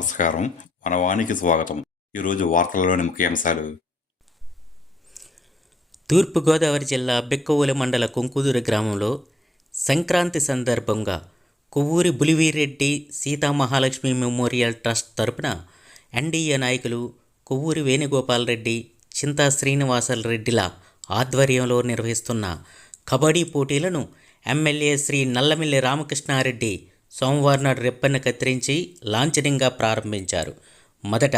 నమస్కారం. మన వానికి స్వాగతం. ఈరోజు వార్తలలోని ముఖ్యాంశాలు. తూర్పుగోదావరి జిల్లా బిక్కవోలు మండల కుంకుదూరు గ్రామంలో సంక్రాంతి సందర్భంగా కొవ్వూరి బులివీరెడ్డి సీతామహాలక్ష్మి మెమోరియల్ ట్రస్ట్ తరపున ఎన్డీఏ నాయకులు కొవ్వూరి వేణుగోపాలరెడ్డి, చింతా శ్రీనివాసరెడ్డిల ఆధ్వర్యంలో నిర్వహిస్తున్న కబడ్డీ పోటీలను ఎమ్మెల్యే శ్రీ నల్లమిల్లి రామకృష్ణారెడ్డి సోమవారం నాడు రిబ్బన్ను కత్తిరించి లాంఛనంగా ప్రారంభించారు. మొదట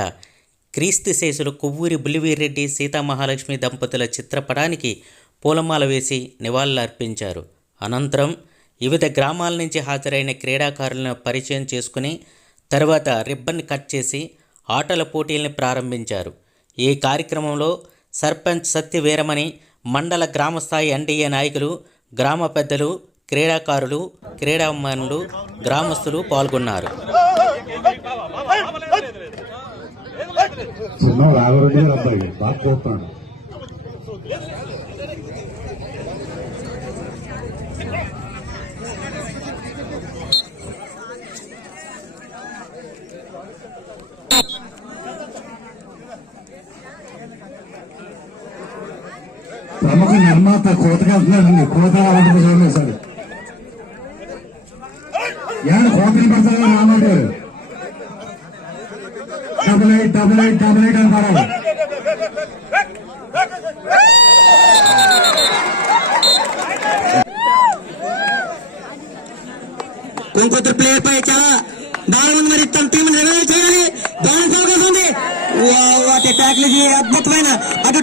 క్రీస్తుశేషులు కొవ్వూరి బులివీరెడ్డి సీతామహాలక్ష్మి దంపతుల చిత్రపటానికి పూలమాల వేసి నివాళులర్పించారు. అనంతరం వివిధ గ్రామాల నుంచి హాజరైన క్రీడాకారులను పరిచయం చేసుకుని తర్వాత రిబ్బన్ కట్ చేసి ఆటల పోటీలను ప్రారంభించారు. ఈ కార్యక్రమంలో సర్పంచ్ సత్యవీరమణి, మండల గ్రామస్థాయి ఎన్డీఏ నాయకులు, గ్రామ పెద్దలు, క్రీడాకారులు, క్రీడాభిమానులు, గ్రామస్తులు పాల్గొన్నారు. ప్రముఖ నిర్మాత కోతగా వెళ్తున్నాడండి. కోత చూడండి సార్, ఏమైనా కోతలు పడతారా రామాడు గారు? 888888 అని పడాలి. ఇంకొకరు ప్లేయర్ పై చాలా బాగుంది. మరి తమ టీం చేయాలి. దాని ఫోకస్ ఉంది. వాటి ట్యాక్లీ అద్భుతమైన అటు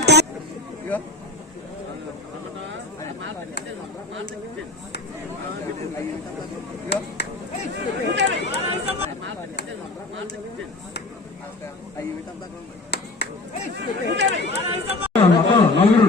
నలుగురు